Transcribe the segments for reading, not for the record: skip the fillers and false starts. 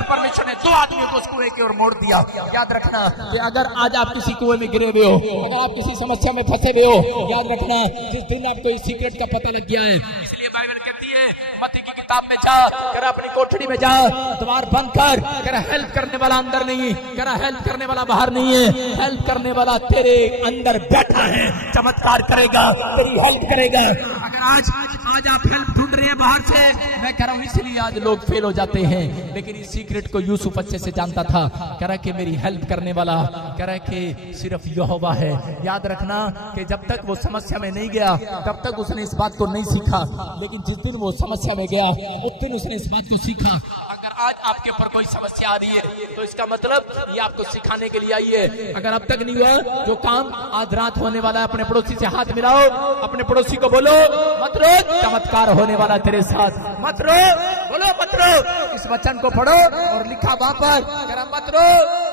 और परमेश्वर ने 2 आदमियों को उस कुएं की ओर मोड़ दिया। याद रखना कि अगर आज आप किसी कुएं में गिरे हुए हो, अगर आप किसी समस्या में फंसे हुए हो, याद रखना जिस दिन आपको इस सीक्रेट का पता लग गया है, इसलिए बाइबल कहती है मत्ती की किताब में जा कर अपनी कोठरी में जा, द्वार बंद कर हेल्प करने वाला अंदर नहीं, हेल्प करने वाला बाहर नहीं है, हेल्प करने वाला तेरे अंदर बैठा है, चमत्कार करेगा, तेरी हेल्प करेगा। अगर आज आप हेल्प ढूंढ रहे हैं बाहर से, मैं कह रहा हूं इसलिए आज लोग फेल हो जाते हैं। लेकिन इस सीक्रेट को यूसुफ अच्छे से जानता था, कह रहा कि मेरी हेल्प करने वाला कह रहा कि सिर्फ यहोवा है। याद रखना कि जब तक वो समस्या में नहीं गया तब तक उसने इस बात को नहीं सीखा, लेकिन जिस दिन वो समस्या में गया उस दिन उसने इस बात को सीखा। अगर आज आपके ऊपर कोई समस्या आ रही है तो इसका मतलब ये आपको सिखाने के लिए आई है। अगर अब तक नहीं हुआ जो काम आज रात होने वाला है, अपने पड़ोसी से हाथ मिलाओ, अपने पड़ोसी को बोलो मत रो, चमत्कार होने वाला तेरे साथ, मत रो, बोलो मत रो। इस वचन को पढ़ो और लिखा वहां पर, करा मत रो,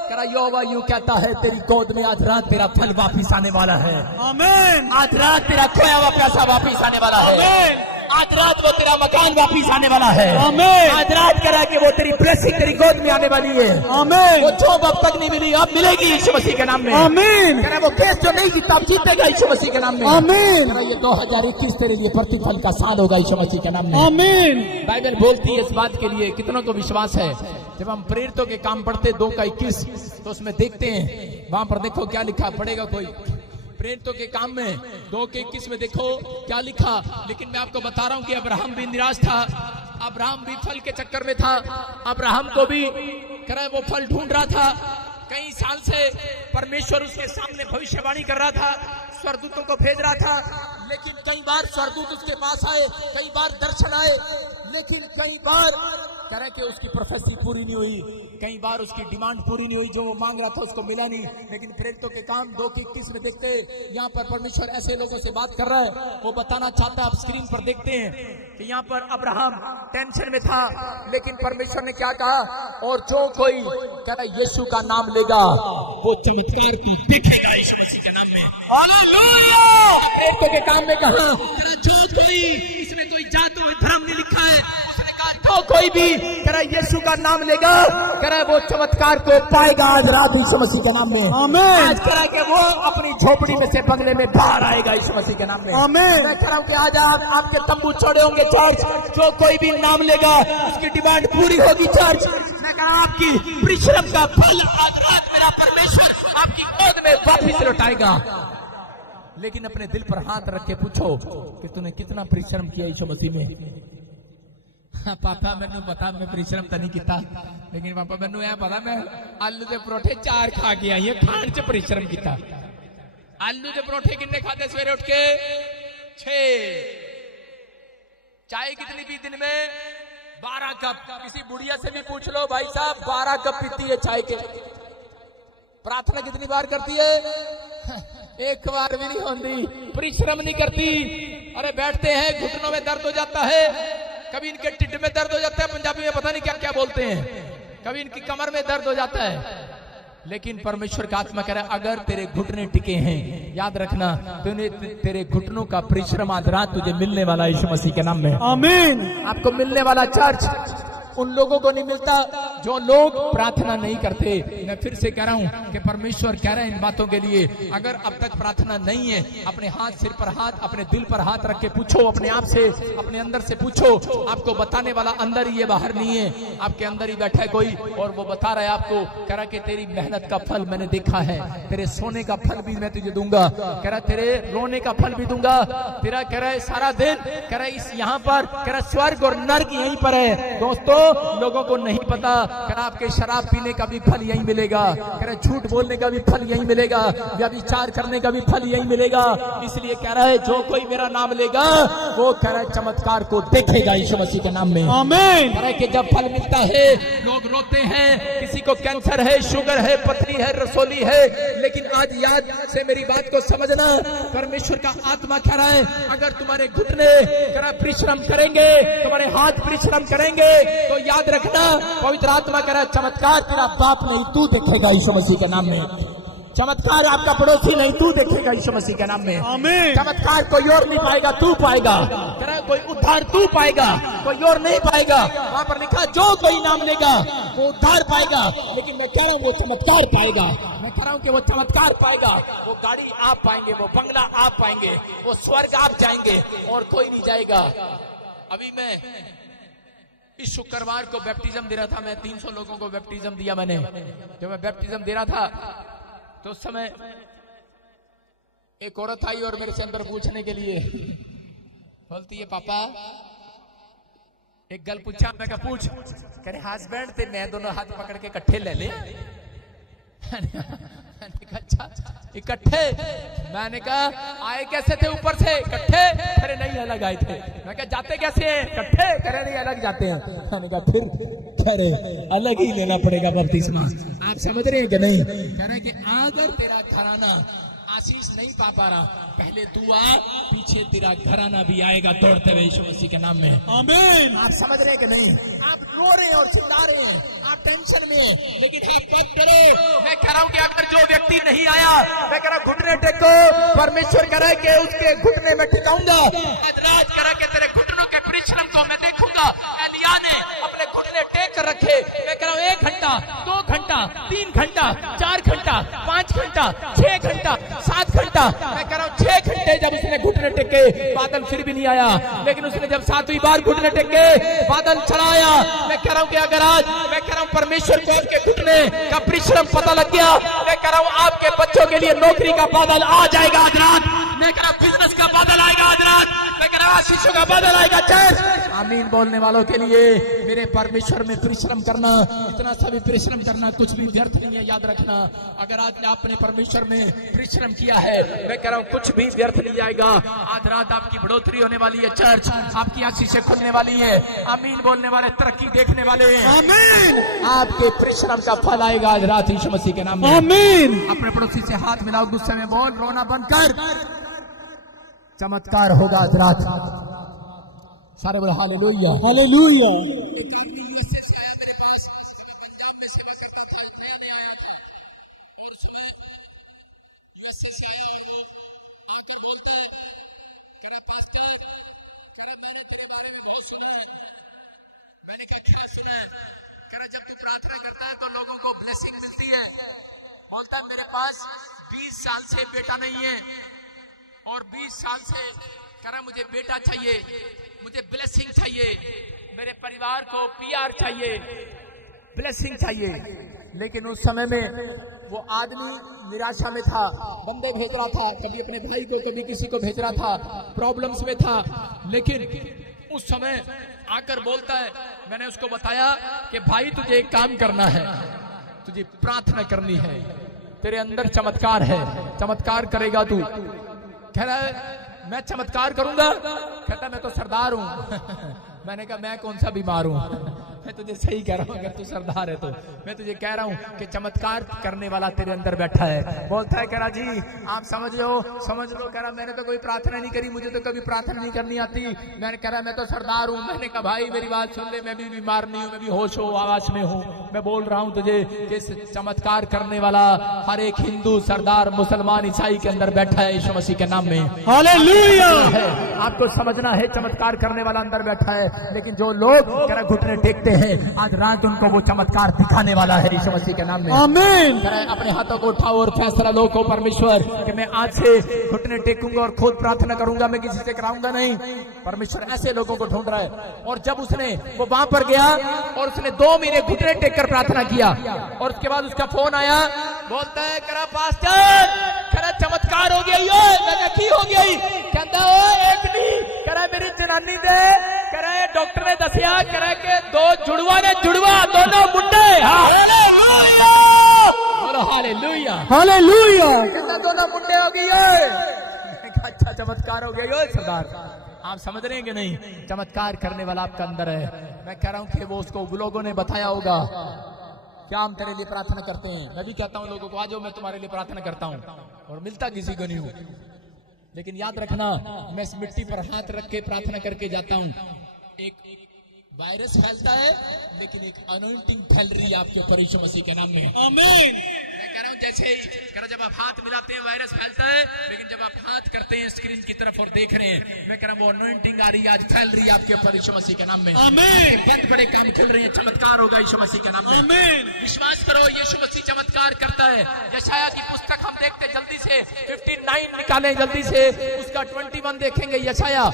करा यहोवा यूं कहता है तेरी गोद में आज रात तेरा फल वापिस आने वाला है। आमीन। आज रात तेरा खोया हुआ पैसा वापिस आने वाला है। आमीन। आज रात वो तेरा मकान वापिस आने वाला है। आमीन। आज रात करा कि वो तेरी ब्लेसिंग तेरी गोद में आने वाली है। आमीन। वो जॉब अब तक नहीं मिली अब मिलेगी यीशु मसीह के नाम में। आमीन। करा वो केस जो नहीं जीता अब जीतेगा यीशु मसीह के नाम में। आमीन। करा ये 2021 तेरे लिए प्रतिफल का साल होगा यीशु मसीह के नाम में। आमीन। बाइबल बोलती है इस बात के लिए कितनों को विश्वास है। जब हम प्रेरितों के काम पढ़ते 2:21 तो उसमें देखते हैं, वहां पर देखो क्या लिखा, पढ़ेगा कोई? प्रेरितों के काम में 2:21 में देखो क्या लिखा। लेकिन मैं आपको बता रहा हूं कि अब्राहम भी निराश था, अब्राहम भी फल के चक्कर में था, अब्राहम को भी करे वो फल ढूंढ रहा था। कई साल से परमेश्वर उसके सामने भविष्यवाणी कर रहा था, स्वर्गदूतों को भेज रहा था, लेकिन कई बार स्वर्गदूत उसके पास आए, कई बार दर्शन आए, लेकिन कई बार करे कि उसकी प्रोफेसी पूरी नहीं हुई, कई बार उसकी डिमांड पूरी नहीं हुई, जो वो मांग रहा था उसको मिला नहीं। लेकिन प्रेरितों के काम 2:21 में देखते हैं यहाँ पर परमेश्वर ऐसे लोगों से बात कर रहा है, वो बताना चाहता है। आप स्क्रीन पर देखते हैं कि यहाँ पर अब्राहम टेंशन में था, लेकिन परमेश्वर ने क्या कहा, और जो कोई कह रहा यीशु का नाम लेगा वो चमत्कार को देखेगा यीशु मसीह के नाम में। हालेलुया। प्रेरितों के काम में कहा जो कोई, इसमें कोई जात और धर्म नहीं लिखा है, तो कोई भी करा यीशु का नाम लेगा करा वो चमत्कार को पाएगा आज रात यीशु मसीह के नाम में। आमीन। आज करा के वो अपनी झोपड़ी में से बंगले में बाहर आएगा यीशु मसीह के नाम में। आमीन। मैं कह रहा हूं कि आज आपके तंबू छोड़े होंगे चर्च, जो कोई भी नाम लेगा उसकी डिमांड पूरी होगी चर्च। मैं कह रहा हूं आपकी परिश्रम का फल आज रात मेरा परमेश्वर आपकी गोद में वापिस लौटाएगा। लेकिन अपने दिल पर हाथ रख के पूछो कि तूने कितना परिश्रम किया यीशु मसीह में। पापा मैनू पता मैं परिश्रम तो नहीं किया, लेकिन पापा मैनू यह पता मैं आलू के परोठे 4 खा के आई है, खाण च परिश्रम किया। आलू के परोठे किन्ने खाते सवेरे उठ के? 6। चाय कितनी पी दिन में? 12 कप। किसी बुढ़िया से भी पूछ लो भाई साहब 12 कप पीती है चाय के। प्रार्थना कितनी बार करती है? एक बार भी नहीं होती। परिश्रम नहीं करती। अरे बैठते हैं घुटनों में दर्द हो जाता है, कभी इनके टिड्ड में दर्द हो जाता है, पंजाबी में पता नहीं क्या क्या बोलते हैं, कभी इनकी कमर में दर्द हो जाता है। लेकिन परमेश्वर का आत्मा कह रहा है अगर तेरे घुटने टिके हैं, याद रखना तेरे घुटनों का परिश्रम आज रात तुझे मिलने वाला है यीशु मसीह के नाम में। आमीन। आपको मिलने वाला चर्च उन लोगों को नहीं मिलता जो लोग प्रार्थना नहीं करते। मैं फिर से कह रहा हूं कि परमेश्वर कह रहे हैं इन बातों के लिए, अगर अब तक प्रार्थना नहीं है, अपने हाथ सिर पर हाथ, अपने दिल पर हाथ रख के पूछो, अपने आप से, अपने अंदर से पूछो। आपको बताने वाला अंदर ही है, बाहर नहीं है, आपके अंदर ही बैठा है कोई, और वो बता रहा है आपको, कह रहा कि तेरी मेहनत का फल मैंने देखा है, तेरे सोने का फल भी मैं तुझे दूंगा, कह रहा तेरे रोने का फल भी दूंगा, तेरा कह रहा है सारा दिन, कह रहा इस यहाँ पर, कह रहा स्वर्ग और नर्क यहीं पर है। दोस्तों लोगों को नहीं पता, कह रहा आपके शराब पीने का भी फल यहीं मिलेगा, कह रहा झूठ बोलने का भी फल यहीं मिलेगा, व्यभिचार करने का भी फल यहीं मिलेगा। इसलिए कह रहा है जो कोई मेरा नाम लेगा वो कह रहा है चमत्कार को देखेगा यीशु मसीह के नाम में। आमीन। कह रहा है कि जब फल मिलता है लोग रोते हैं, किसी को कैंसर है, शुगर है, पथरी है, रसोली है, लेकिन आज याद से मेरी बात को समझना, परमेश्वर का आत्मा कह रहा है अगर तुम्हारे घुटने कह रहा परिश्रम करेंगे, तुम्हारे हाथ परिश्रम करेंगे, तो याद रखना पवित्र आत्मा कह रहा है चमत्कार तेरा बाप नहीं तू देखेगा यीशु मसीह के नाम में। चमत्कार आपका पड़ोसी नहीं, तू देखेगा यीशु मसीह के नाम में। आमीन। चमत्कार कोई और नहीं पाएगा, तू पाएगा। कोई उद्धार तू पाएगा, कोई और नहीं पाएगा। वहां पर लिखा जो कोई नाम लेगा वो उद्धार पाएगा। लेकिन मैं कह रहा हूं वो चमत्कार पाएगा। मैं कह रहा हूं कि वो चमत्कार पाएगा। वो गाड़ी आप पाएंगे, वो बंगला आप पाएंगे, वो स्वर्ग आप जाएंगे और कोई नहीं जाएगा। अभी मैं इस शुक्रवार को बैप्टिज्म दे रहा था। मैं 300 लोगों को बैप्टिज्म दिया मैंने। जब मैं बैप्टिज्म दे रहा था तो उस समय एक औरत आई और मेरे से अंदर पूछने के लिए बोलती है, पापा एक गल पूछा। मैं कहा पूछ। कह रहे हस्बैंड थे मैं दोनों हाथ पकड़ के इकट्ठे ले ले। मैंने कहा अच्छा इकट्ठे? मैंने कहा आए कैसे थे ऊपर से? इकट्ठे? अरे नहीं अलग आए थे। मैं कहा जाते कैसे हैं? इकट्ठे? करे नहीं अलग जाते हैं। मैंने कहा फिर कह रहे अलग ही लेना पड़ेगा बपतिस्मा। आप समझ रहे हैं कि नहीं? कह रहे कि अगर तेरा घराना आशीष नहीं पा रहा, पहले तू आ, पीछे तेरा घराना भी आएगा दौड़ते हुए यीशु मसीह के नाम में। आमीन। आप समझ रहे हैं कि नहीं? आप रो रहे हैं और चिल्ला रहे हैं, आप टेंशन में, लेकिन आप मत करो। मैं कह रहा हूं कि अगर जो व्यक्ति नहीं आया, मैं कह रहा हूं घुटने टेको। परमेश्वर कह रहा है कि उसके घुटने में टिकाऊंगा। आज रात कह रहा कि तेरे घुटनों के परिश्रम को मैं देखूंगा। एलिया ने अपने घुटने टेक कर रखे। मैं कह रहा हूं 1 घंटा, 2 घंटा, 3 घंटा, 4 घंटा, 5 घंटा, 6 घंटा, 7 घंटा। मैं कह रहा हूं 6 घंटे जब उसने घुटने टेके, बादल फिर भी नहीं आया। लेकिन उसने जब 7वीं बार घुटने टेके, बादल चला आया। मैं कह रहा हूं कि अगर आज मैं कह रहा हूं परमेश्वर को आपके घुटने का परिश्रम पता लग गया, मैं कह रहा हूं आपके बच्चों के लिए नौकरी का बादल आ जाएगा आज रात। मैं कह रहा हूं बिजनेस का बादल आएगा आज रात। मैं कह रहा हूं आशीषों का बादल आएगा। चर्च आमीन बोलने वालों के लिए मेरे परमेश्वर में परिश्रम करना, इतना सभी परिश्रम करना कुछ भी व्यर्थ नहीं है। याद रखना, अगर आज आपने परमेश्वर में परिश्रम किया है, मैं कह रहा हूं कुछ भी व्यर्थ नहीं जाएगा। आज रात आपकी बढ़ोतरी होने वाली है। चर्च आपकी आशीषें खुलने वाली है। आमीन बोलने वाले तरक्की देखने वाले हैं। आमीन। आपके परिश्रम का फल आएगा आज रात यीशु मसीह के नाम में। आमीन। अपने पड़ोसी से हाथ मिलाओ, गुस्से में बोल, रोना बंद कर। चमत्कार होगा आज रात। सारे बोले हालेलुया, हालेलुया। जब मैं प्रार्थना करता है तो लोगों को ब्लेसिंग मिलती है। बोलता है मेरे पास 20 साल से बेटा नहीं है और 20 साल से कह रहा मुझे बेटा चाहिए, मुझे ब्लेसिंग चाहिए, मेरे परिवार को PR चाहिए, ब्लेसिंग चाहिए। लेकिन उस समय में वो आदमी निराशा में था, बंदे भेज रहा था, कभी अपने भाई को कभी किसी को भेज रहा था, प्रॉब्लम्स में था। लेकिन उस समय आकर बोलता है, मैंने उसको बताया कि भाई तुझे एक काम करना है, तुझे प्रार्थना करनी है, तेरे अंदर चमत्कार है, चमत्कार करेगा तू। कह रहा है मैं चमत्कार करूंगा? कहता मैं तो सरदार हूं। मैंने कहा मैं कौन सा बीमार हूं? मैं तुझे सही कह रहा हूं, अगर तू सरदार है तो मैं तुझे कह रहा हूं कि चमत्कार करने वाला तेरे अंदर बैठा है। बोलता है कह रहा जी आप समझ लो, समझ लो। कह रहा मैंने तो कोई प्रार्थना नहीं करी, मुझे तो कभी प्रार्थना नहीं करनी आती। मैंने कह रहा मैं तो सरदार हूं। मैंने कहा भाई मेरी बात सुन ले, मैं भी बीमार नहीं हूं, मैं भी होश हो आवाज में हूं। मैं बोल रहा हूं तुझे कि चमत्कार करने वाला हर एक हिंदू, सरदार, मुसलमान, ईसाई के अंदर बैठा है यीशु मसीह के नाम में। हालेलुया। आपको समझना है चमत्कार करने वाला अंदर बैठा है। लेकिन जो लोग कह रहा घुटने टेकते हैं, आज रात उनको वो चमत्कार दिखाने वाला है यीशु मसीह के नाम में। आमीन। अपने हाथों को उठाओ और फैसला लो को परमेश्वर कि मैं आज से घुटने टेकूंगा और खुद प्रार्थना करूंगा, मैं किसी से कराऊंगा नहीं। परमेश्वर ऐसे लोगों को ढूंढ रहा है। और जब उसने वो वहां पर गया और उसने 2 महीने घुटने टेक कर प्रार्थना किया और उसके बाद उसका फोन आया, बोलता है करा पास्टर करा चमत्कार हो गया, की हो गई। कहता एक नहीं करा मेरी जनानी दे करा डॉक्टर ने दसिया करा के 2 जुड़वा ने जुड़वा दोनों मुंडे। Hallelujah, hallelujah. कहता दोनों मुंडे हो गई। अच्छा चमत्कार हो गया सरदार। आप समझ रहे हैं कि नहीं? चमत्कार करने वाला आपका अंदर है। मैं कह रहा हूं कि वो उसको लोगों ने बताया होगा क्या हम तेरे लिए प्रार्थना करते हैं। मैं भी कहता हूं लोगों को आज मैं तुम्हारे लिए प्रार्थना करता हूं और मिलता किसी को नहीं हूं। लेकिन याद रखना मैं इस मिट्टी पर हाथ रख के प्रार्थना करके जाता हूं। एक वायरस फैलता है लेकिन एक अनॉइंटिंग फैल रही है आपके ऊपर यीशु मसीह के नाम में। आमीन। मैं कह रहा हूं जैसे ही कह रहा जब आप हाथ मिलाते हैं वायरस फैलता है, लेकिन जब आप हाथ करते हैं स्क्रीन की तरफ और देख रहे हैं, मैं कह रहा हूं वो अनॉइंटिंग आ रही है, आज फैल रही है आपके ऊपर यीशु मसीह के नाम में। आमीन। बहुत बड़े काम चल रहे हैं, चमत्कार होगा यीशु मसीह के नाम में। आमीन। विश्वास करो यीशु मसीह चमत्कार करता है। यशाया की पुस्तक हम देखते जल्दी से 59 निकालें जल्दी से, उसका 21 देखेंगे। यशाया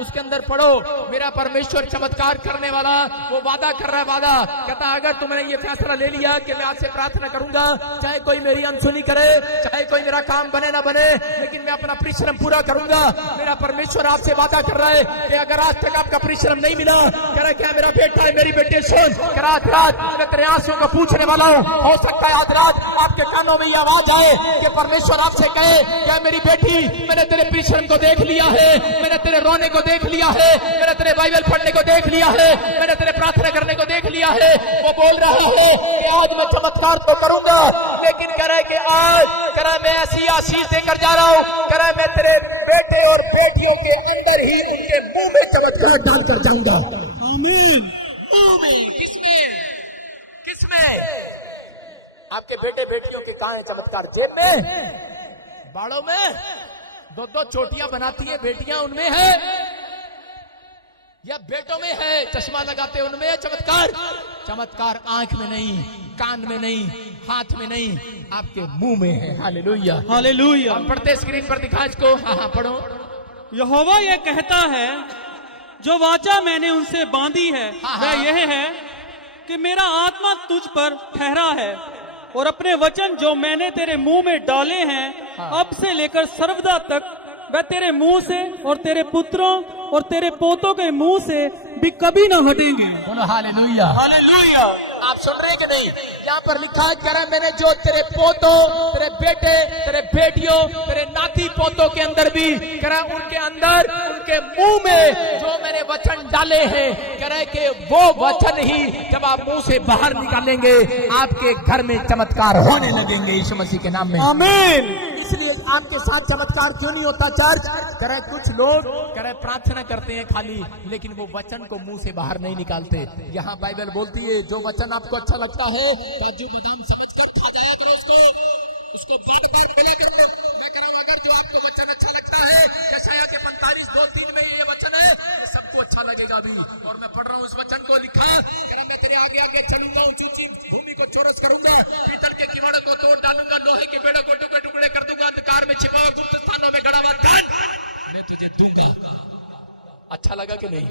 उसके अंदर पढ़ो, मेरा परमेश्वर चमत्कार करने वाला वो वादा कर रहा है। वादा कहता अगर तुमने ये फैसला ले लिया कि मैं आपसे प्रार्थना करूंगा, चाहे कोई मेरी अनसुनी करे, चाहे कोई मेरा काम बने ना बने, लेकिन मैं अपना परिश्रम पूरा करूंगा। मेरा परमेश्वर आपसे वादा कर रहा है कि अगर आज तक आपका परिश्रम नहीं मिला, कह रहा क्या मेरा बेटा है, मेरी बेटी सुन, रात रात मैं तेरे आंसुओं को पूछने वाला हूँ। हो सकता है आज रात आपके कानों में ये आवाज आए कि परमेश्वर आपसे कहे क्या मेरी बेटी, मैंने तेरे परिश्रम को देख लिया है, मैंने तेरे रोने को देख लिया है, मैंने तेरे बाइबल पढ़ने को देख लिया है, मैंने तेरे प्रार्थना करने को देख लिया है। वो बोल रहा है कि आज मैं चमत्कार तो करूंगा, लेकिन कह रहा है कि आज कह रहा है मैं ऐसी आशीष देकर जा रहा हूं, कह रहा है मैं तेरे बेटे और बेटियों के अंदर ही उनके मुंह में चमत्कार डालकर जाऊंगा। आमीन। किसमें? आपके बेटे बेटियों के कहां है चमत्कार? जेब में, बाड़ों में, दो चोटियां बनाती है बेटियां उनमें है, या बेटों में है चश्मा लगाते उनमें है चमत्कार? चमत्कार आंख में नहीं, कान में नहीं, हाथ में नहीं, आपके मुंह में है। Hallelujah, hallelujah. हम पढ़ते स्क्रीन पर दिखा इसको। हाँ पढ़ो। यहोवा यह कहता है, जो वाचा मैंने उनसे बांधी है वह यह है कि मेरा आत्मा तुझ पर ठहरा है, और अपने वचन जो मैंने तेरे मुंह में डाले हैं अब से लेकर सर्वदा तक वह तेरे मुंह से और तेरे पुत्रों और तेरे पोतों के मुंह से भी कभी न हटेंगे। Hallelujah, hallelujah. आप सुन रहे हैं कि नहीं? यहाँ पर लिखा है, कह रहा है मैंने जो तेरे पोतों, तेरे बेटे, तेरे बेटियों, तेरे नाती पोतों के अंदर भी, कह रहा है उनके अंदर, उनके मुंह में जो मैंने वचन डाले हैं, कह रहा है कि वो वचन ही जब आप मुंह से बाहर निकालेंगे आपके घर में चमत्कार होने लगेंगे यीशु मसीह के नाम में। आमीन। इसलिए आपके साथ चमत्कार क्यों नहीं होता चर्च? कह रहे कुछ लोग कह रहे प्रार्थना करते हैं खाली, लेकिन वो वचन को मुंह से बाहर नहीं निकालते। यहाँ बाइबल बोलती है जो वचन आपको अच्छा लगता है काजू बादाम समझकर खा जाया करो उसको बार बार बोला करो। मैं कह रहा हूँ अगर जो आपको वचन अच्छा लगता है, यशाया के 45:2-3 में ये वचन है, ये सबको अच्छा लगेगा भी। और मैं पढ़ रहा हूँ उस वचन को, लिखा है मैं तेरे आगे आगे चलूंगा, ऊंची ऊंची भूमि को चौरस करूंगा, पीतल के किवाड़ों को तोड़ डालूंगा, लोहे के बेड़ों को टुकड़े टुकड़े कर दूंगा, अंधकार में छिपा हुआ गुप्त स्थानों में गड़ा हुआ धन मैं तुझे दूंगा। अच्छा लगा कि नहीं?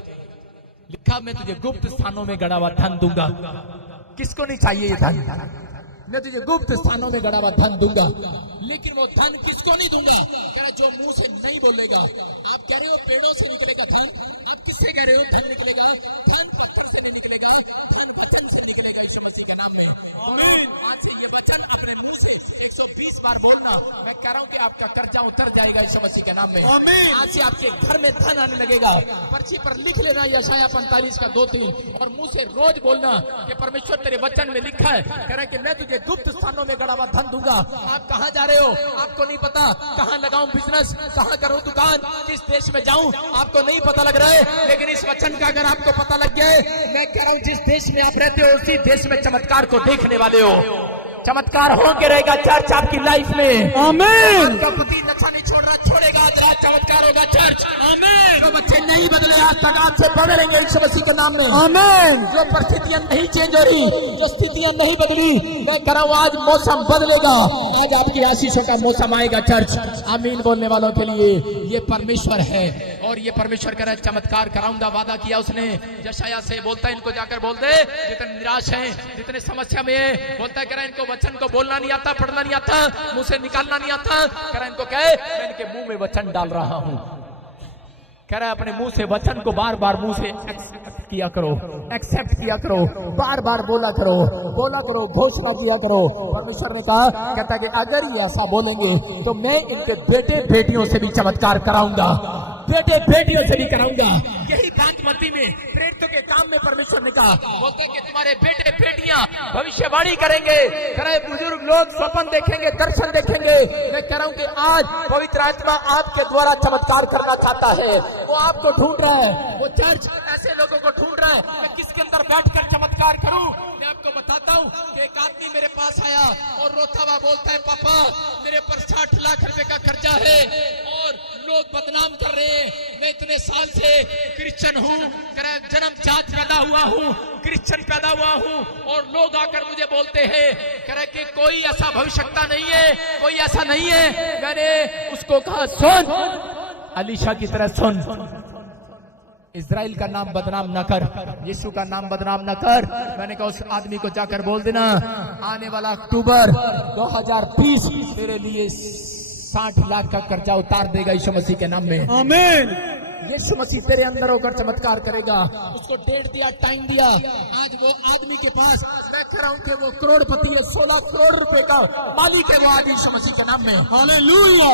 लिखा मैं तुझे गुप्त स्थानों में गड़ा हुआ धन दूंगा। किसको नहीं चाहिए ये धन? मैं तुझे गुप्त स्थानों में गड़ा हुआ धन दूंगा, लेकिन वो धन किसको नहीं दूंगा? कह रहा जो मुंह से नहीं बोलेगा। आप कह रहे हो पेड़ों से निकलेगा धन, आप किससे कह रहे हो धन निकलेगा? धन पत्थर से नहीं निकलेगा, धन वचन से निकलेगा यीशु मसीह के नाम में। आज से ये वचन अपने मुंह से 120 बार बोलना। मैं कह रहा हूँ कि आपका कर्जा उतर जाएगा यीशु मसीह के नाम में। आज से आपके घर में धन आने लगेगा। पर्ची पर लिख लेना यशाया 45:2-3 और मुंह से रोज बोलना कि परमेश्वर तेरे वचन में लिखा है, कह रहा है कि मैं तुझे गुप्त स्थानों में गड़ा हुआ धन दूंगा। आप कहाँ जा रहे हो? आपको नहीं पता। कहाँ लगाऊं बिजनेस, कहाँ करूं दुकान, किस देश में जाऊं, आपको नहीं पता लग रहा है। लेकिन इस वचन का अगर आपको पता लग गया है, मैं कह रहा हूं जिस देश में आप रहते हो उसी देश में चमत्कार को देखने वाले हो। चमत्कार होके रहेगा चर्च आपकी लाइफ में। आमीन। आपका पति नशा नहीं छोड़ रहा, छोड़ेगा, आज रात चमत्कार होगा चर्च। आमीन। जो बच्चे नहीं बदले आज तक आपसे बड़े रहेंगे यीशु मसीह के नाम में। आमीन। जो परिस्थितियां नहीं चेंज हो रही, जो स्थितियां नहीं बदली, मैं कह रहा हूं आज मौसम बदलेगा, आज आपकी आशीषों का मौसम आएगा चर्च। आमीन बोलने वालों के लिए ये परमेश्वर है, और ये परमेश्वर कह रहा है चमत्कार कराऊंगा। वादा किया उसने यशाया से, बोलता है इनको जाकर बोल दे जितने निराश हैं, जितने समस्या में है, बोलता है कह रहा है इनको वचन को बोलना नहीं आता, पढ़ना नहीं आता, मुंह से निकालना नहीं आता, कह रहा है इनको कहे मैं इनके मुंह में वचन डाल रहा हूं। कह रहा है अपने मुंह से वचन को बार बार मुंह से एक्सेप्ट किया करो, बार बार बोला करो, घोषणा किया करो। परमेश्वर ने कहा, कहता है कि अगर ये ऐसा बोलेंगे तो मैं इनके बेटे बेटियों से भी चमत्कार कराऊंगा, बेटे बेटियों से भी कराऊंगा। यही बात मत्ती में प्रेरितों के काम में परमेश्वर ने कहा, बोलता कि तुम्हारे बेटे बेटियां भविष्यवाणी करेंगे, कह रहे बुजुर्ग लोग स्वप्न देखेंगे, दर्शन देखेंगे। मैं कह रहा हूं कि आज पवित्र आत्मा आपके द्वारा चमत्कार करना चाहता है, वो आपको ढूंढ रहा है, वो चर्च ऐसे लोगों को ढूंढ रहा है। मैं किसके अंदर बैठकर चमत्कार करूं? मैं आपको बता बताता हूँ कि एक आदमी मेरे पास आया और रोता हुआ बोलता है, पापा मेरे पर 60 लाख रुपए का कर्जा है और लोग बदनाम कर रहे हैं। मैं इतने साल से क्रिश्चियन हूँ, जन्मजात पैदा हुआ हूँ, क्रिश्चियन पैदा हुआ हूँ, और लोग आकर मुझे बोलते हैं कह रहे कि कोई ऐसा भविष्यता नहीं है, कोई ऐसा नहीं है। मैंने उसको कहा, सुन अलीशा की तरह सुन, इजराइल का नाम बदनाम न कर, यीशु का नाम बदनाम न कर। मैंने कहा उस आदमी को जाकर बोल देना, आने वाला अक्टूबर 2020 तेरे लिए 60 लाख का कर्जा उतार देगा यीशु मसीह के नाम में। आमीन। यीशु मसीह तेरे अंदर होकर चमत्कार करेगा। उसको डेट दिया, टाइम दिया। आज वो आदमी के पास, मैं कह रहा हूं कि वो करोड़पति है, 16 करोड़ रुपए का मालिक है वो आज यीशु मसीह के नाम में। हालेलुया।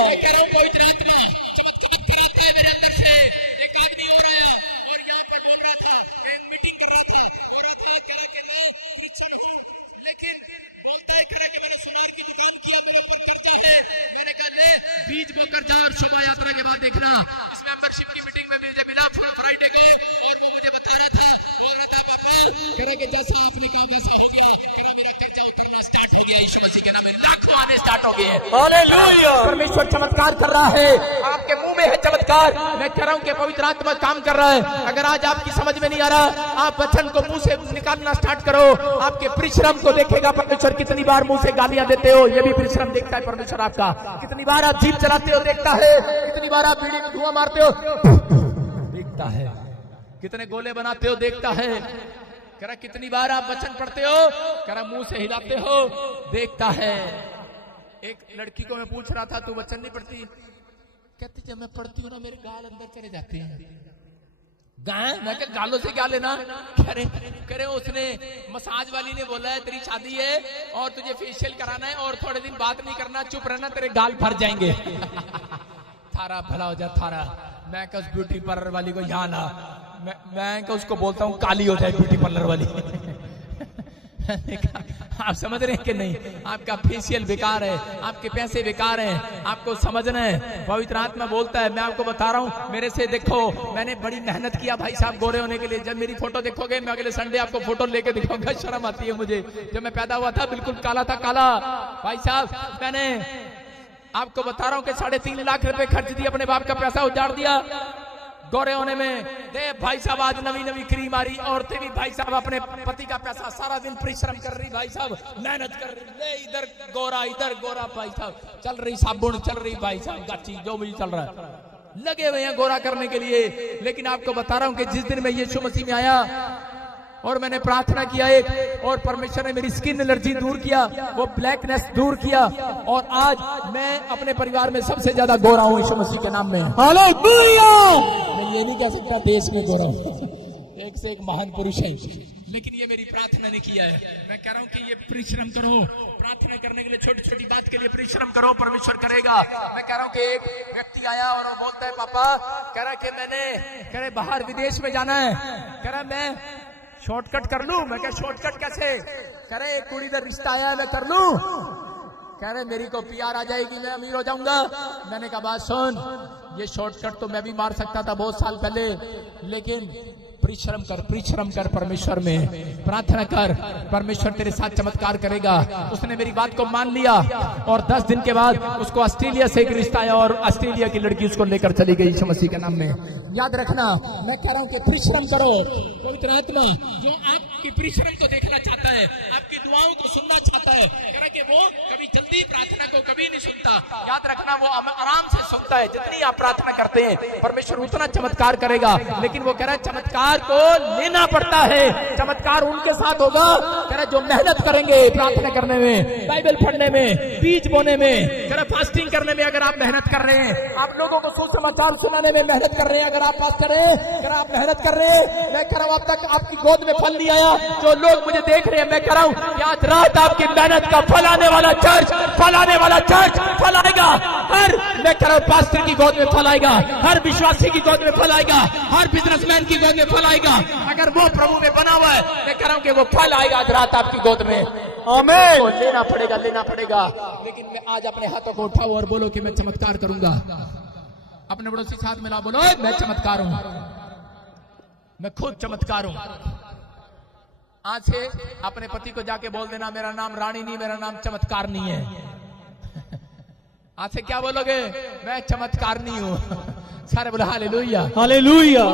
बीज बोकर जा और शोभा यात्रा के बाद देखना, इस मेंबरशिप की मीटिंग में मुझे मिला फुल फ्राइडे को, और वो मुझे बता रहा था कि जैसा आपने कहा वैसा स्टार्ट हो गया। यीशु मसीह के नाम में लाखों आने स्टार्ट हो गए। हालेलुया। परमेश्वर चमत्कार कर रहा है, आपके मुंह में है चमत्कार। मैं कह रहा हूं कि पवित्र आत्मा काम कर रहा है। अगर आज आपकी समझ में नहीं आ रहा, आप वचन को मुंह से निकालना स्टार्ट करो, आपके परिश्रम को देखेगा परमेश्वर। कितनी बार मुंह से गालियां देते हो, ये भी परिश्रम देखता है परमेश्वर आपका। कितनी बार आप जीप चलाते हो देखता है, कितनी बार आप बीड़ी में धुआं मारते हो देखता है, कितने गोले बनाते हो देखता है। कह रहा कितनी बार आप वचन पढ़ते हो, कह रहा मुंह से हिलाते हो देखता है। एक लड़की को मैं पूछ रहा था, तू वचन नहीं पढ़ती? कहती जब मैं पढ़ती हूँ ना मेरे गाल अंदर चले जाते हैं। गाय? मैं क्या गालों से क्या लेना? कह रहे उसने मसाज वाली ने बोला है तेरी शादी है और तुझे फेशियल कराना है और थोड़े दिन बात नहीं करना, चुप रहना, तेरे गाल भर जाएंगे। थारा भला हो जा थारा। मैं क्या उस ब्यूटी पार्लर वाली को यहाँ ला, मैं क्या उसको बोलता हूँ काली हो जाए ब्यूटी पार्लर वाली। आप समझ रहे हैं कि नहीं? आपका फेशियल बेकार है, आपके पैसे बेकार हैं, आपको समझना है। पवित्र आत्मा बोलता है, मैं आपको बता रहा हूँ, मेरे से देखो, मैंने बड़ी मेहनत किया भाई साहब गोरे होने के लिए। जब मेरी फोटो देखोगे, मैं अगले संडे आपको फोटो लेके दिखाऊंगा। शर्म आती है मुझे, जब मैं पैदा हुआ था बिल्कुल काला था, काला भाई साहब। मैंने आपको बता रहा हूँ कि 3.5 लाख रुपए खर्च दिए, अपने बाप का पैसा उजाड़ दिया गोरे होने में। दे भाई साहब आज नवी नवी क्रीम आ रही, औरतें भी भाई साहब अपने पति का पैसा सारा दिन परिश्रम कर रही, भाई साहब मेहनत कर रही, ले इधर गोरा भाई साहब, चल रही साबुन, चल रही भाई साहब गाची, जो भी चल रहा है, लगे हुए हैं गोरा करने के लिए। लेकिन आपको बता रहा हूं कि जिस दिन मैं यीशु मसीह में आया और मैंने प्रार्थना किया एक, और परमेश्वर ने मेरी स्किन एलर्जी दूर किया, वो ब्लैकनेस दूर किया, और आज मैं अपने परिवार में सबसे ज्यादा गोरा हूँ यीशु मसीह के नाम में। हालेलुया। मैं ये नहीं कह सकता देश में गोरा हूँ, एक से एक महान पुरुष है, लेकिन ये मेरी प्रार्थना ने किया है। मैं कह रहा हूँ कि ये परिश्रम करो, प्रार्थना करने के लिए छोटी छोटी बात के लिए परिश्रम करो, परमेश्वर करेगा। मैं कह रहा हूँ कि एक व्यक्ति आया और वो बोलता है, पापा कह रहा कि मैंने कह रहे बाहर विदेश में जाना है, कह रहा मैं शॉर्टकट कर लूं। मैं क्या शॉर्टकट कैसे? कह रहे एक कुड़ी इधर रिश्ता आया है, मैं कर लूं। कह रहे मेरी को PR आ जाएगी, मैं अमीर हो जाऊंगा। मैंने कहा बात सुन, ये शॉर्टकट तो मैं भी मार सकता था बहुत साल पहले, लेकिन परिश्रम कर परमेश्वर में प्रार्थना कर, परमेश्वर तेरे साथ चमत्कार करेगा। उसने मेरी बात को मान लिया और 10 दिन के बाद उसको ऑस्ट्रेलिया से एक रिश्ता आया और ऑस्ट्रेलिया की लड़की उसको लेकर चली गई यीशु मसीह के नाम में। याद रखना, मैं कह रहा हूं कि परिश्रम करो। पवित्र आत्मा जो आपकी परिश्रम को देखना चाहता है, आपकी दुआओं को सुनना चाहता है, कह रहा कि वो कभी जल्दी प्रार्थना को कभी नहीं सुनता। याद रखना, वो आराम से सुनता है। जितनी आप प्रार्थना करते हैं परमेश्वर उतना चमत्कार करेगा, लेकिन वो कह रहा है चमत्कार को लेना पड़ता है। चमत्कार उनके साथ होगा कह रहा जो मेहनत करेंगे प्रार्थना करने में, बाइबल पढ़ने में, बीज बोने में, कह रहा फास्टिंग करने में। अगर आप मेहनत कर रहे हैं, आप लोगों को सुसमाचार सुनाने में मेहनत कर रहे हैं, अगर आप पास कर रहे हैं, अगर आप मेहनत कर रहे हैं, मैं कह रहा हूं अब तक आपकी गोद में फल नहीं आया। जो लोग मुझे देख रहे हैं, मैं कह रहा हूं कि आज रात आपकी मेहनत का फल आने वाला चर्च फल आएगा। हर मैं कह रहा हूं पास्टर की गोद में फल आएगा, हर विश्वासी की गोद में फल आएगा, हर बिजनेसमैन की गोद में फल आएगा। अगर वो प्रभु में बना हुआ है, मैं कह रहा हूं कि वो फल आएगा आज रात आपकी गोद में। आमीन। लेना पड़ेगा। लेकिन मैं आज अपने हाथों को उठाओ और बोलो कि मैं चमत्कार करूंगा। अपने पड़ोसी साथ मिला, बोलो मैं चमत्कार हूं, मैं खुद चमत्कार हूं। आज से अपने पति को जाके बोल देना, मेरा नाम रानी नहीं, मेरा नाम चमत्कार नहीं है। आज से क्या बोलोगे? मैं चमत्कार नहीं हूं। सारे बोले हालेलुया। हालेलुया।